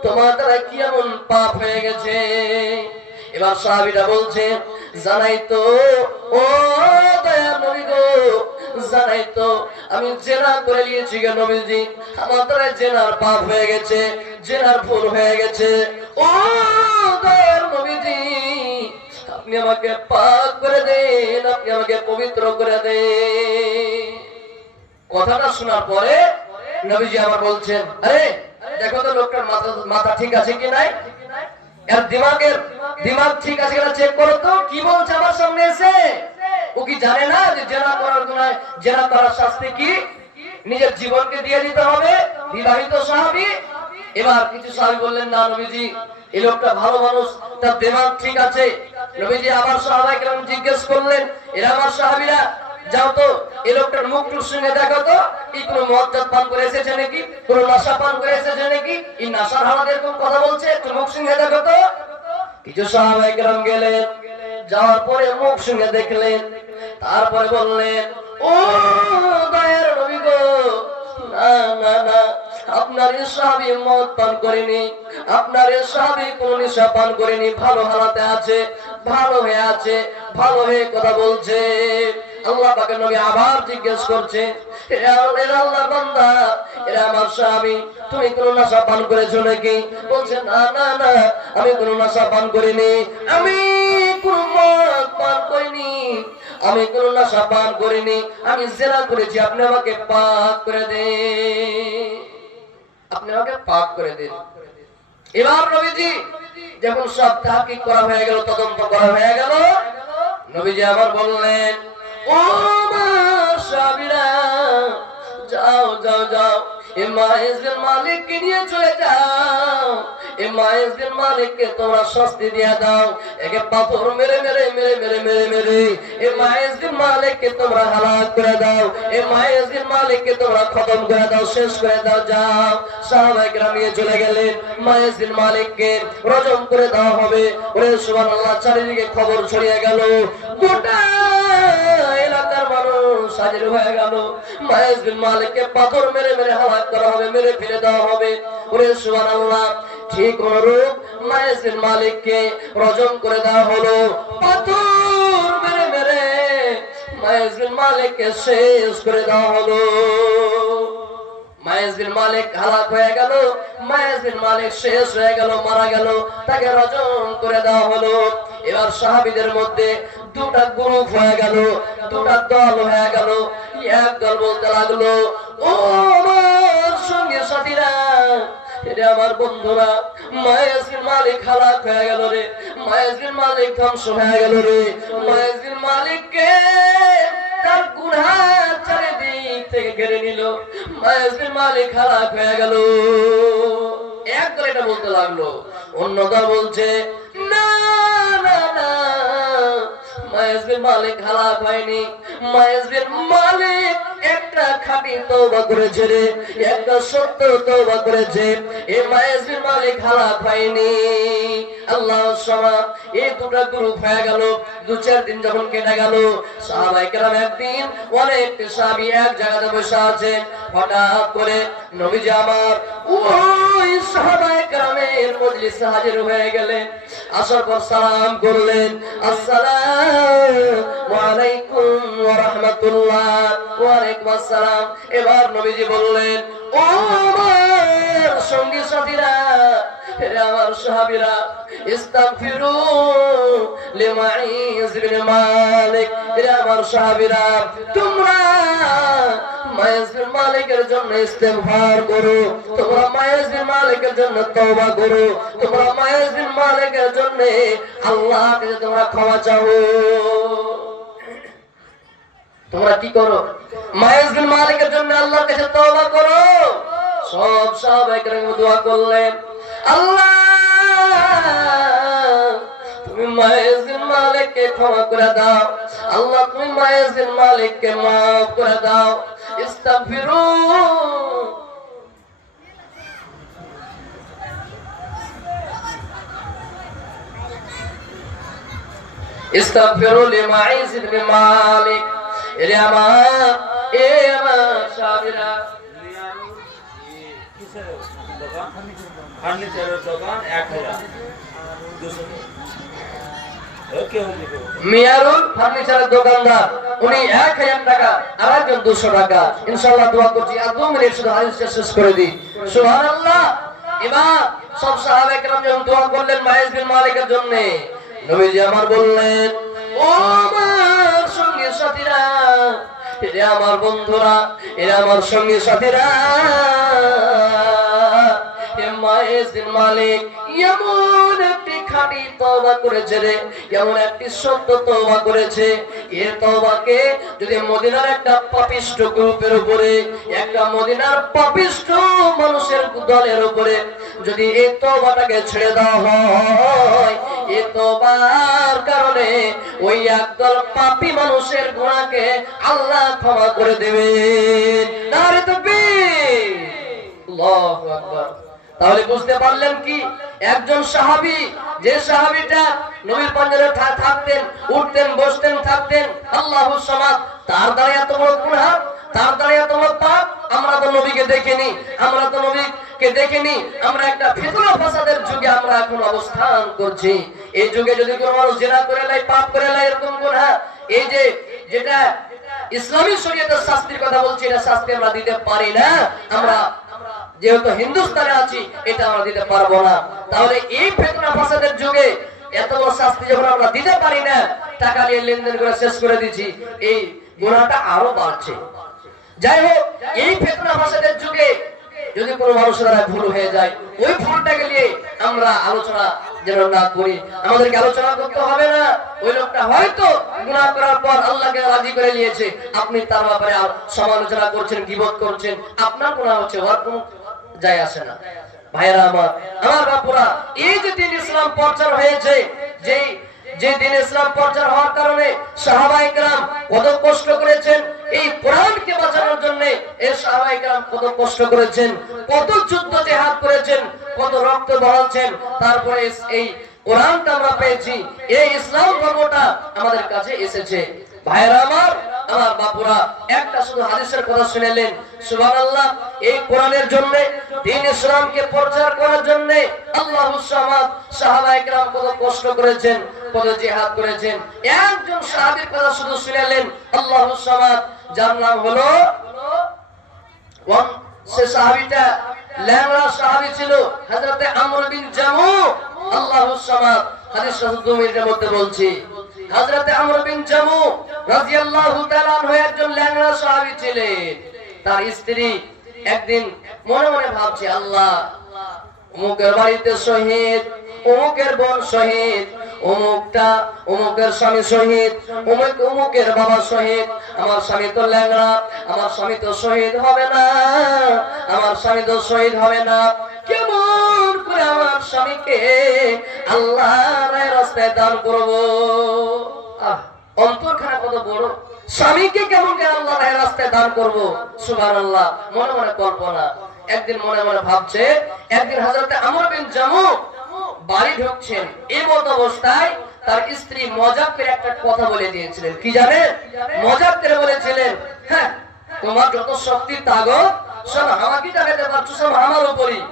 তোমার দ্বারা কি এমন পাপ হয়ে গেছে? এবার সাহাবীরা বলছে, জানাই তো ও দয়ার নবী গো, জানাই তো আমি জেনা করে নিয়েছি গো নবীজি, আমার দ্বারা জেনার পাপ হয়ে গেছে, জেনার ভুল হয়ে গেছে। ও দয়ার নবীজি, আপনি আমাকে পাক করে দেন, আপনি আমাকে পবিত্র করে দেন। কথাটা শোনার পরে নবীজি আবার বলছেন, আরে দেখো তো লোকটার মাথা ঠিক আছে কি নাই, এর দিমাগ ঠিক আছে কিনা চেক করো তো, কি বলছে আমার সামনে এসে? ও কি জানে না যে জেনা করার গুনাহ, জেনা করার শাস্তি কি? নিজের জীবনকে দিয়ে দিতে হবে। বিবাহিত সাহাবী। এবার কিছু সাহাবী বললেন, না নবীজি, এই লোকটা ভালো মানুষ, তার দিমাগ ঠিক আছে। নবীজি আবার সাহাবায়ে কেরাম জিজ্ঞেস করলেন, এরা আমার সাহাবীরা, যাও তো এই লোকটার মুখটুর সঙ্গে দেখো তো, এই কোন মদ পান করে এসেছে নাকি, কোন নেশা পান করে এসেছে নাকি, এই নেশার হালাত এরকম কথা বলছে, একটু মুখ সঙ্গে দেখো তো। কিছু সাহাবায়ে কেরাম গেলেন, যাওয়ার পরে মুখ সঙ্গে দেখলেন, তারপরে বললেন, ও দয়ার নবী গো, না না না, আপনার এই সাহাবী মদ পান করেনি, আপনার এই সাহাবী কোন নেশা পান করেনি, ভালো হালাতে আছে, ভালো হয়ে আছে, ভালো হয়ে কথা বলছে। আল্লাহ পাকের নবী আবার জিজ্ঞেস করছে, এরা আল্লাহর বান্দা, এরা আমার সাহাবী, তুমি কোন নেশা পান করেছো নাকি? বলছে, না না না, আমি কোন নেশা পান করিনি, আমি কোন মদ পান করিনি, আমি কোন নেশা পান করিনি, আমি জিনা করেছি, আপনি আমাকে পাক করে দেন, আপনি আমাকে পাক করে দিন। এবার নবীজি যখন সব তাহকিক করা হয়ে গেল, তদন্ত করা হয়ে গেল, নবীজি আবার বললেন, ও আমার সাহাবীরা, যাও যাও যাও, এই মায়েজের মালিককে নিয়ে চলে যাও, এই মায়েজের মালিককে তোমরা শাস্তি দিয়ে দাও, একে পাথর মেরে মেরে মেরে মেরে মেরে মেরে এই মায়েজের মালিককে তোমরা হালাক করে দাও, এই মায়েজের মালিককে তোমরা খতম করে দাও, শেষ করে দাও, যাও। সাহাবায়ে কেরাম নিয়ে চলে গেলেন, মায়েজের মালিককে রজম করে দেওয়া হবে। ওরে সুবহানাল্লাহ, চারিদিকে খবর ছড়িয়ে গেল, গোটা এলাকার মানুষ হাজির হয়ে গেল, মায়েজের মালিককে পাথর মেরে মেরে হালাক করা হবে, মেরে ফেলে দেওয়া হবে। ওরে সুবহানাল্লাহ, ঠিক অনুরূপ মায়েজের মালিককে রজম করে দেওয়া হলো, পাথর মেরে মেরে মায়েজের মালিককে শেষ করে দেওয়া হলো। মায়েজের মালিক হালাক হয়ে গেল, মায়েজের মালিক শেষ হয়ে গেল, মারা গেল, তাকে রজম করে দেওয়া হলো। এবার সাহাবীদের মধ্যে দুটা গ্রুপ হয়ে গেল, দুটা দল হয়ে গেল। এক দল বলতে লাগলো, ও আমার সঙ্গী সাথীরা, এটা আমার বন্ধুরা, মায়েজের মালিক হালাক হয়ে গেল রে, মায়েজের মালিক ধ্বংস হয়ে গেল রে, মায়েজের মালিককে তার গুনাহ চারিদিক থেকে ঘিরে নিল, মায়েজের মালিক হালাক হয়ে গেল। এক দল এটা বলতে লাগলো, অন্য দল বলছে, না না না, মায়েজের মালিক হালাক হয়নি, মায়েজের মালিক একটা খাঁটি তওবা করেছে রে, একটা সত্য তওবা করেছে, এই মায়েজের মালিক হালাক হয়নি। আল্লাহ সামাদ, এই দুটো গ্রুপ হয়ে গেল। 2-4 দিন যখন কেটে গেল, সাহাবায়ে কেরাম একদিন অনেক সাহাবী এক জায়গাতে বসে আছে, হঠাৎ করে নবীজি আমার ওই সাহাবায়ে কেরামের মজলিসে হাজির হয়ে গেলেন। আসার পর সালাম করলেন, আসসালামু আলাইকুম ওয়া রাহমাতুল্লাহ। ওয়া আলাইকুম আসসালাম। এবার নবীজি বললেন, ও আমার সঙ্গী সাথীরা, হে আমার সাহাবীরা, ইস্তাগফিরু লিমাইজ বিন মালিক, হে আমার সাহাবীরা, তোমরা মায়েজ বিন মালিকের জন্য ইস্তেগফার করো, তোমরা মায়েজ বিন মালিকের জন্য তওবা করো, তোমরা মায়েজ বিন মালিকের জন্য আল্লাহকে তোমরা ক্ষমা চাও। তোমরা কি করো? মায়েজ বিন মালিকের জন্য আল্লাহর কাছে তওবা করো। সব সাহাবায়ে কেরাম দোয়া করলেন, আল্লাহ তুমি মায়েজ বিন মালিককে ক্ষমা করে দাও, আল্লাহ তুমি মায়েজ বিন মালিককে মাফ করে দাও। ইস্তাগফিরু ইস্তাগফিরু লিমাইজ বিন মালিক। এরে আমার সাহাবীরা, ফার্নিচারের দোকান 1000 মিয়ারুল ফার্নিচারের দোকানদার, উনি 1000 টাকা আর একজন 200 টাকা। ইনশাআল্লাহ দোয়া করছি আর 2 মিনিট শুধু হাদিসটা শেষ করে দিই। সুবহানাল্লাহ। এবার সব সাহাবায়ে কেরাম যখন দোয়া করলেন মাইজ বিন মালিকের জন্য, নবীজি আমার বললেন, ও আমার সঙ্গী সাথীরা, এরে আমার বন্ধুরা, এরে আমার সঙ্গী সাথীরা, মায়েজ বিন মালিক এমন একটি খাঁটি তওবা করেছে রে, এমন একটি সত্য তওবা করেছে। এই তওবাকে যদি মদিনার একটা পাপিষ্ঠ গ্রুপের উপরে, একটা মদিনার পাপিষ্ঠ মানুষের দলের উপরে যদি এই তওবাটাকে ছেড়ে দেওয়া হয়, এই তওবার কারণে ওই একদল পাপী মানুষের গুনাহকে আল্লাহ ক্ষমা করে দেবেন। নারে তাকবীর, আল্লাহু আকবার। তাহলে বুঝতে পারলেন কি, একজন সাহাবী, যে সাহাবীটা নবীর পাঞ্জাবে থাকতেন, উঠতেন, বসতেন, থাকতেন, আল্লাহু সামাদ, তার দ্বারা এত বড় গুনাহ, তার দ্বারা এত বড় পাপ। আমরা তো নবীকে দেখিনি, আমরা তো নবীকে দেখিনি, আমরা একটা ফিতনা ফাসাদের যুগে আমরা এখন অবস্থান করছি। এই যুগে যদি কোনো মানুষ জিনা করে লাই, পাপ করে লাই, এরকম গুনাহ, এই যে যেটা ইসলামী শরীয়তের শাস্তির কথা বলছি, এটা শাস্তি আমরা দিতে পারি না। আমরা যেহেতু হিন্দুস্তানে আছি, এটা আমরা দিতে পারবো না। তাহলে এই ফিতনা ফাসাদের যুগে এত বড় শাস্তি যখন আমরা দিতে পারি না, টাকা নিয়ে লেনদেন করে শেষ করে দিচ্ছি, এই গুনাহটা আরো বাড়ছে। যাই হোক, এই ফিতনা ফাসাদের যুগে যদি কোনো মানুষের দ্বারা ভুল হয়ে যায়, ওই ভুলটাকে নিয়ে আমরা আলোচনা যেন না করি। আমাদেরকে আলোচনা করতে হবে না, ওই লোকটা হয়তো গুনাহ করার পর আল্লাহকে রাজি করে নিয়েছে, আপনি তার ব্যাপারে সমালোচনা করছেন, গীবত করছেন, আপনার গুনাহ হচ্ছে, ওর কোনো যায় আসে না। ভাইরা আমার বাপুরা, এই যে দিন ইসলাম প্রচার হয়েছে, যে দিন ইসলাম প্রচার হওয়ার কারণে সাহাবায়ে কেরাম কত কষ্ট করেছেন, এই কোরআনকে বাঁচানোর জন্য এই সাহাবায়ে কেরাম কত কষ্ট করেছেন, কত যুদ্ধ জিহাদ করেছেন, কত রক্ত বহাচ্ছেন, তারপরে এই কোরআনটা আমরা পেয়েছি, এই ইসলাম ধর্মটা আমাদের কাছে এসেছে। ভাইরা আমার বাপুরা, একটা শুধু হাদিসের কথা শুনেলেন, সুবহানাল্লাহ। এই কোরআনের জন্য, দ্বীন ইসলামকে প্রচার করার জন্য আল্লাহু সামাদ, সাহাবায়ে কেরাম কত কষ্ট করেছেন, কত জিহাদ করেছেন। একজন সাহাবীর কথা শুধু শুনেলেন, আল্লাহু সামাদ, যার নাম হলো, সে সাহাবীটা ল্যাংড়া সাহাবী ছিল, হযরতে আমর বিন জামু। আল্লাহু সামাদ, হাদিস রাসূল 2 মিনিটের মধ্যে বলছি। হযরতে আমর বিন জামু রাদিয়াল্লাহু তাআলা আনহু একজন ল্যাংড়া সাহাবী ছিলেন। তার স্ত্রী একদিন মনে মনে ভাবছে, আল্লাহ, অমুকের বাড়িতে শহীদ, অমুকের বোন শহীদ, অমুকের স্বামী শহীদ, অমুকের বাবা শহীদ, আমার স্বামী তো ল্যাংড়া, আমার স্বামী তো শহীদ হবে না, আমার স্বামী তো শহীদ হবে না। কেমন করে আমার স্বামীকে আল্লাহর রাস্তায় দান করব? অন্তরখানা কত বড়! স্বামীকে কেমন করে আল্লাহর রাস্তায় দান করব? সুবহানাল্লাহ। মনে মনে কল্পনা, একদিন মনে মনে ভাবছে, একদিন হযরতে আমর বিন জামু বাড়ি ঢুকছেন, এই মত অবস্থায় তার স্ত্রী মজাক করে একটা কথা বলে দিয়েছিলেন। কি জানেন? মজাক করে বলেছিলেন, হ্যাঁ, তোমার যত শক্তি তাগত সব আমাকে দেখাতে পারছো, সব আমার উপরই।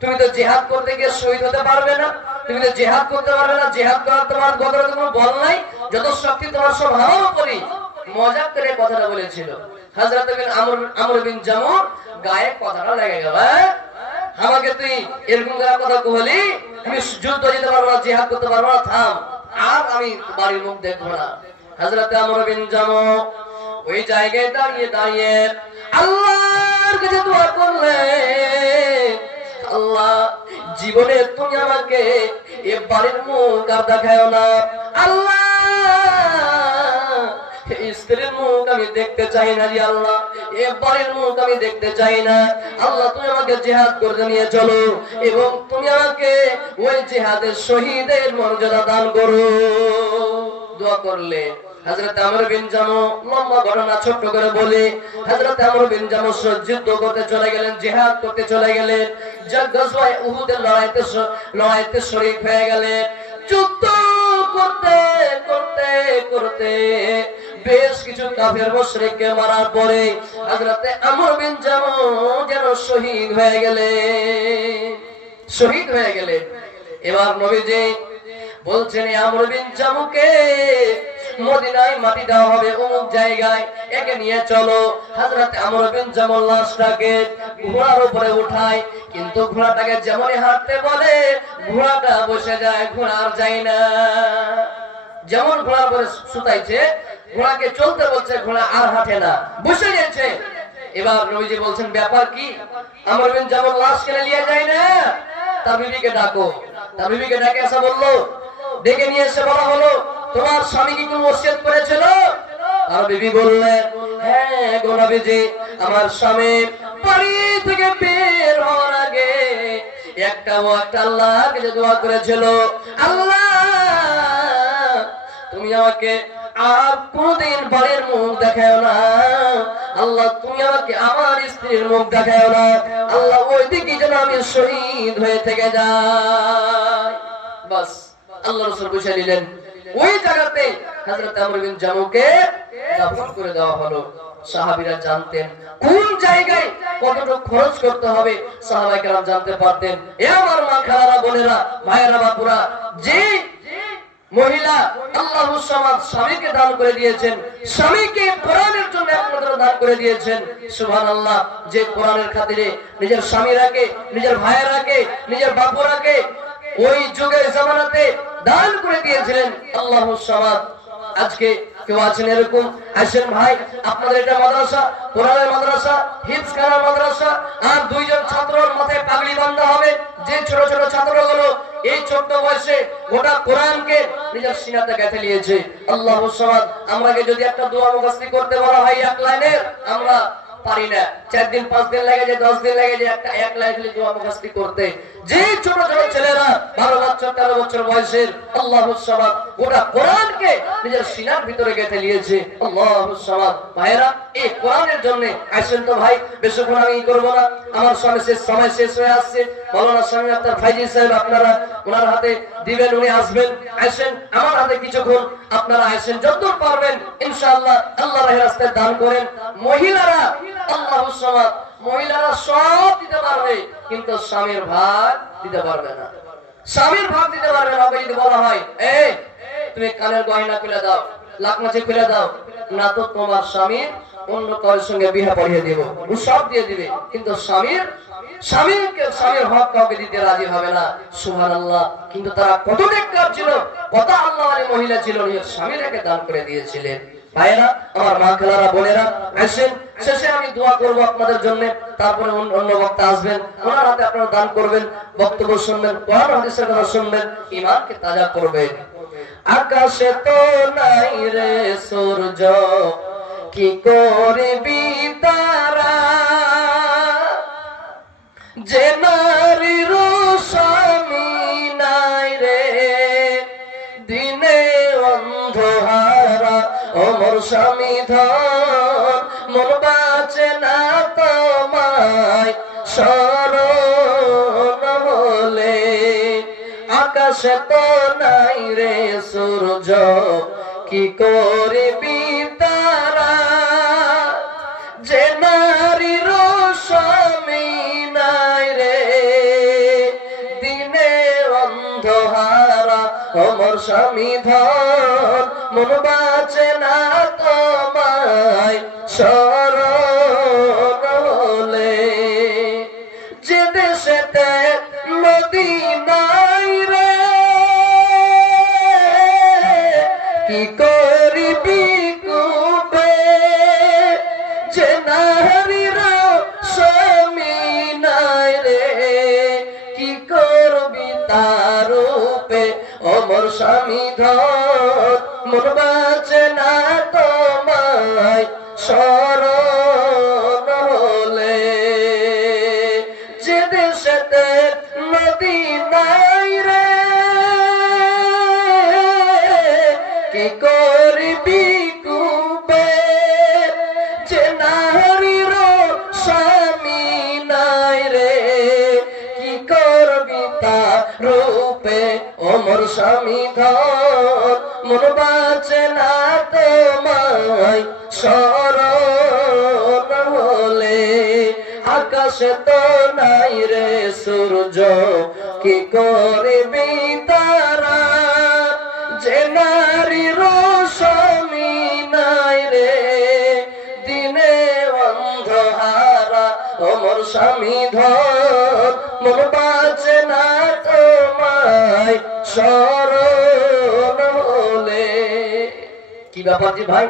তুমি তো জিহাদ করতে গিয়ে শহীদ হতে পারবে না, তুমি তো জিহাদ করতে পারবে না, জিহাদ করার তোমার গদরে কোনো বল নাই, যত শক্তি তোমার সব আমার উপরই। মজাক করে কথাটা বলেছিল। হযরত আমর বিন জামু গায়ে কথাটা লেগে গেল, আমাকে তুই এরকম কথা কহলি, আমি যুদ্ধ যেতে পারবো না, জিহাদ করতে পারবো না, থাম, আর আমি বাড়ির মুখ দেখবো না। হযরত আমর বিন জামু ওই জায়গায় দাঁড়িয়ে দাঁড়িয়ে আল্লাহর কাছে দোয়া করলেন, আল্লাহ, জীবনে তুমি আমাকে এ বাড়ির মুখ আর দেখায়ও না, আল্লাহ, স্ত্রীর মুখ আমি দেখতে চাই না জি আল্লাহ, এ বাড়ির মুখ আমি দেখতে চাই না। আল্লাহ তুমি আমাকে জিহাদ করতে নিয়ে চলো এবং তুমি আমাকে ওই জিহাদের শহীদের মর্যাদা দান করো। দোয়া করলে হযরত আমর বিন জামু, লম্বা ঘটনা ছোট করে বলি, হযরত আমর বিন জামু যুদ্ধ করতে চলে গেলেন, জিহাদ করতে চলে গেলেন, গজওয়ায়ে উহুদের লড়াইতে শরীক হয়ে গেলেন। যুদ্ধ করতে করতে করতে বেশ কিছু কাফের মুশরিককে মারার পরে হযরত আমর বিন জামু যেন শহীদ হয়ে গেলেন। এবার নবীজি বলছেন আমর বিন জামুকে মদিনায় মাটি দেওয়া হবে অমুক জায়গায়, একে নিয়ে চলো। হযরত আমর বিন জামুর লাশটাকে ঘোড়ার উপরে উঠায়, কিন্তু ঘোড়াটাকে যেমনই হাঁটতে বলে ঘোড়াটা বসে যায়, ঘোড়া আর যায় না। যেমন ঘোড়ার উপরে সুতাইছে, ঘোড়াকে চলতে বলছে, ঘোড়া আর হাঁটে না, বসে গেছে। এবার নবীজি বলছেন ব্যাপার কি? আমর বিন জামুর লাশ কেন নিয়ে যায় না? তার বিবিকে ডাকো। তার বিবিকে ডাকে এসে বললো, ডেকে নিয়ে এসে বলা হলো, তোমার স্বামী কি কোনো ওসিয়ত করেছিল? আর বিবি বললেন, হ্যাঁ গো নবীজি, আমার স্বামী বাড়ি থেকে বের হওয়ার আগে একটা আল্লাহকে যে দোয়া করেছিল, আল্লাহ তুমি আমাকে আর কোনদিন বাড়ির মুখ দেখাও না, আল্লাহ তুমি আমাকে আমার স্ত্রীর মুখ দেখাও না, আল্লাহ ওই দিকে যেন আমি শহীদ হয়ে থেকে যাই। বাস আল্লাহ রাসূল বুঝে নিলেন। ওই জায়গাতে হযরত আমর বিন জামুকে দাফন করে দেওয়া হলো। সাহাবীরা জানতেন কোন জায়গায় কতটুকু খরচ করতে হবে, সাহাবায়ে কেরাম জানতে পারতেন। এ আমার মা খালারা, বোনেরা, ভাইয়েরা, বাপুরা, যে মহিলা আল্লাহু সামাদ স্বামীকে দান করে দিয়েছেন, স্বামীকে কোরআনের জন্য একমাত্র দান করে দিয়েছেন, সুবহানাল্লাহ, যে কোরআনের খাতিরে নিজের স্বামীরাকে, নিজের ভাইয়েরাকে, নিজের বাপুরাকে ওই যুগের জামানাতে দান করে দিয়েছিলেন আল্লাহু সামাদ। আজকে কেউ আছেন এরকম? আসেন ভাই, আপনাদের এটা মাদ্রাসা, কোরআনের মাদ্রাসা, হিফজখানার মাদ্রাসা, আর দুইজন ছাত্রর মাথায় পাগড়ি বাঁধা হবে। যে ছোট ছোট ছাত্রগুলো এই ছোট বয়সে গোটা কোরআনকে নিজের সিনাতে গেঁথে নিয়েছে, আল্লাহু সামাদ। আমরাকে যদি একটা দোয়া মুখস্থ করতে বলা হয় এক লাইনের, আমরা পারি না। 4 দিন 5 দিন লাগে যায়, 10 দিন লাগে যায় একটা এক লাইন দোয়া মুখস্থ করতে। যে ছোট ছোট ছেলেরা 12 বছর 13 বছর বয়সের, আল্লাহু সামাদ, গোটা কোরআনকে নিজের সিনার ভিতরে গেঁথে নিয়েছে, আল্লাহু সামাদ। ভাইরা, এই কোরআনের জন্য আসেন তো ভাই, বেশিক্ষণ আমি করব না, আমার সময় শেষ হয়ে আসছে। মাওলানা স্বামী আক্তার ফাইজি সাহেব আপনারা ওনার হাতে দিবেন, উনি আসবেন। আসেন আমার হাতে কিছুক্ষণ আপনারা আসেন, যতদূর পারবেন ইনশাআল্লাহ আল্লাহর রাস্তায় দান করেন। মহিলারা আল্লাহু সামাদ, মহিলারা সব দিতে পারবে, কিন্তু স্বামীর ভাগ দিতে পারবে না। স্বামীর ভাগ দিতে পারবে না। যদি বলা হয়, এই তুমি কানের গয়না খুলে দাও, লাকমাছি খুলে দাও, না তো তোমার স্বামীর অন্য কারোর সঙ্গে বিয়ে পড়িয়ে দেব, ও সব দিয়ে দিবে, কিন্তু স্বামীর হক কাউকে দিতে রাজি হবে না। সুবহানাল্লাহ। কিন্তু তারা কত নেককার ছিল, কত আল্লাহওয়ালী মহিলা ছিল, নিজের স্বামীরাকে দান করে দিয়েছিলেন। ভাইরা, আমার মা খালারা, বোনেরা, আসেন শেষে আমি দোয়া করব আপনাদের জন্য, তারপরে অন্য বক্তা আসবেন, ওনার হাতে আপনারা দান করবেন, বক্তব্য শুনবেন, কোরআন হাদিসের কথা শুনবেন, ঈমানকে তাজা করবেন। আকাশে তো নাই রে সূর্য, কি করবি তারা, যে নারীর স্বামী নাই রে, দিনে অন্ধহারা ওমর স্বামী ধন, মন বাঁচে না তোমায় শরণ হলে। আকাশে তো নাই রে সূর্য, কি করবি তারা, যে নারীর স্বামী নাই রে, দিনে অন্ধহারা ওমর স্বামী ধন, মন বাঁচে না তোমায় শরণ হলে। যে দেশেতে নদী নাই রে, কি করবি কুবে, যে নারীর স্বামী নাই রে, কি করবি তার রূপে, ওমর স্বামী ধন, মন বাঁচে না তোমায় আকাশেতে নদী নাই রে, কি করবি কুবে যে নারীর স্বামী নাই রে, কি করবি তা রূপে ওমর স্বামী ধন, মন বাঁচে না তোমায় স্মরণ হলে। আকাশে তো নাই রে সূর্য, কি করবি তারা যে নারীর স্বামী নাই রে, দিনে অন্ধহারা ওমর স্বামী ধন, মন বাঁচে না তোমায় স্মরণ হলে। কি ব্যাপার জি ভাই,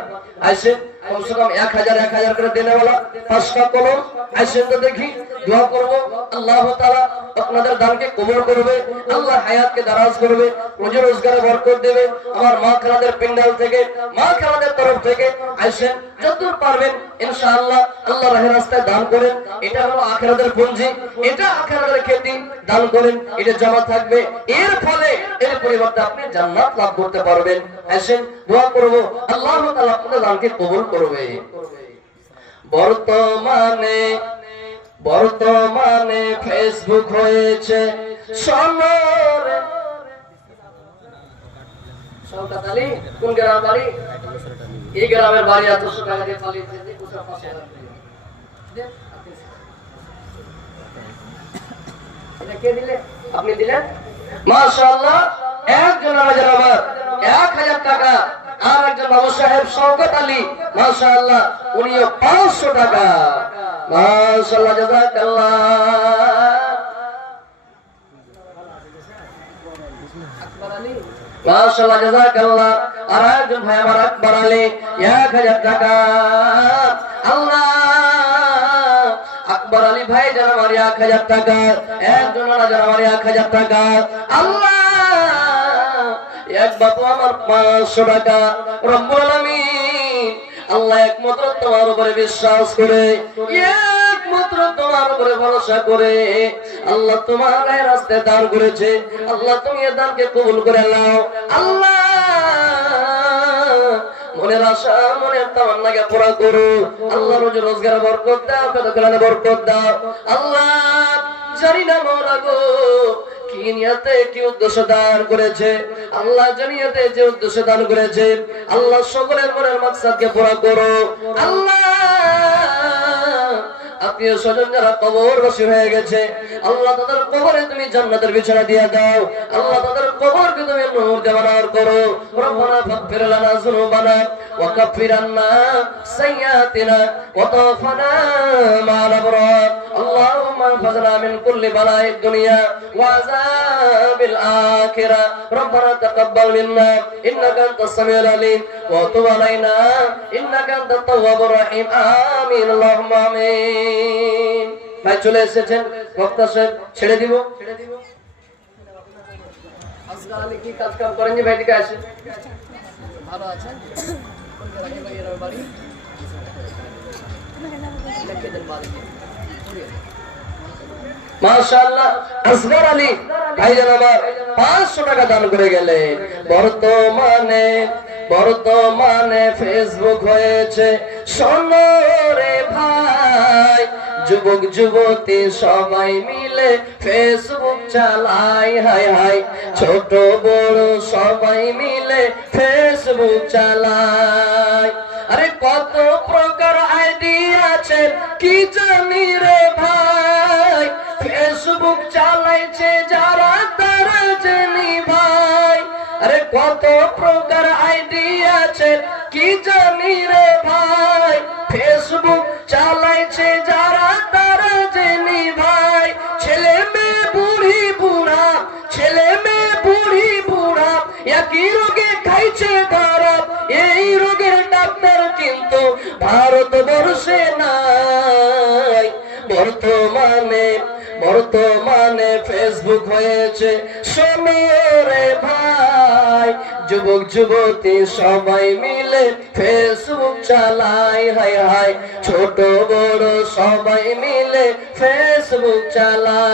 আসেন কমসে কম 1000 করে দেনে वाला 5টা কলম, আসেন তো দেখি দোয়া করব আল্লাহ তাআলা আপনাদের দানকে কবুল করবে, আল্লাহ হায়াতকে দারাজ করবে, রোজি রোজগারে বরকত দেবে। আমার মা খালাদের পিন্ডাল থেকে, মা খালাদের তরফ থেকে আসেন যতদূর পারবেন ইনশাআল্লাহ আল্লাহর রাস্তায় দান করেন। এটা হলো আখিরাতের পুঁজি, এটা আখিরাতের খেতি, দান করেন, এটা জমা থাকবে, এর ফলে এর পরিবর্তে আপনি জান্নাত লাভ করতে পারবেন। আসেন দোয়া করব আল্লাহ তাআলা আপনাদের দানকে কবুল করবে। বর্তমানে ফেসবুক হয়েছে সোনার। সৌকাতালি কোন গ্রামের বাড়ি? এই গ্রামের বাড়ি। এত টাকা দিয়ে পালিয়েছে, এটা কে দিলে? আপনি দিলেন? মাশাআল্লাহ। একজন আমার 1000 টাকা, আর একজন বাবু সাহেব শওকত আলী মাশাআল্লাহ উনিও 500 টাকা। মাশাআল্লাহ জাযাকাল্লাহ। মাশাআল্লাহ জাযাকাল্লাহ। আর একজন ভাই আমার আকবর আলী 1000 টাকা। আল্লাহ আকবর আলী ভাই যারা আমার 1000 টাকা, একজন যারা আমার 1000 টাকা। আল্লাহ এক বাপু আমার 500 টাকা। রব্বুল আলামিন আল্লাহ একমাত্র তোমার উপরে বিশ্বাস করে, একমাত্র তোমার উপরে ভরসা করে আল্লাহ তোমার রাস্তায় দান করেছে। আল্লাহ তুমি এর দানকে কবুল করে নাও। আল্লাহ মনের আশা মনের তামান্নাকে পুরা করো। আল্লাহ রোজি রোজগারে বরকত দাও, পেটে বরকত দাও। আল্লাহ জানি না মওলা গো কি নিয়তে কি উদ্দেশ্য দান করেছে, আল্লাহ জানিয়াতে যে উদ্দেশ্য দান করেছে আল্লাহ সকলের মনের মাকসাদকে পুরা করো। আল্লাহ আত্মীয় স্বজন যারা কবরবাসী হয়ে গেছে আল্লাহ তাদের কবরে তুমি জান্নাতের বিছানা দিয়ে দাও। আল্লাহ তাদের কবরকে তুমি নূর দিয়ে বানার করো। রব্বানা ফাগফির লানা যুনুবানা ওয়া কাফির আন্না সাইয়্যাতিনা ওয়া তাওফানা মা'আল আবরার। আল্লাহুম্মা ইহফাজনা মিন কুল্লি বালাইদ দুনিয়া ওয়া আযাবিল আখিরাহ। রব্বানা তাকাব্বাল মিন্না ইন্নাকা আনতাস সামিউল আলিম ওয়া তুব আলাইনা ইন্নাকা আনতাত তাওয়াবুর রহিম। আমিন আল্লাহুম্মা আমিন। ভাই চলে এসেছেন, বক্তা সাহেব ছেড়ে দিব। আসগার আলী কি কাজ কাম করেন? ভাই দিকে আসেন। ভালো আছেন? কোন জায়গায় ভাই এর বাড়ি? মাশাআল্লাহ। আসগার আলী ভাইজান আমার 500 টাকা দান করে গেলেন। বর্তমানে ফেসবুক হয়েছে সোনারে ভাই, যুবক যুবতী সবাই মিলে ফেসবুক চালায়। হাই হাই ছোট বড় সবাই মিলে ফেসবুক চালায়। আরে কত প্রকার আইডি আছে কি জানি রে ভাই, ফেসবুক চালাইছে যারা তারা জানি ভাই। আরে কত প্রকার আইডি আছে কি জানি রে ভাই, ফেসবুক চালাইছে যারা তারা জানি ভাই। ছেলে মেয়ে বুড়ি বুড়া, ছেলে মেয়ে বুড়ি বুড়া একই রোগে খাইছে ধরা। এই রোগের ডাক্তার কিন্তু ভারতবর্ষে নাই। বর্তমানে ফেসবুক হয়েছে সোনারে ভাই, যুবক যুবতী সবাই মিলে মিলে ফেসবুক চালাই, হাই হাই ছোট বড় সবাই মিলে ফেসবুক চালাই।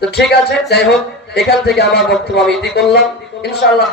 তো ঠিক আছে, যাই হোক, এখান থেকে আমার বক্তব্য আমি ইতি করলাম। ইনশাআল্লাহ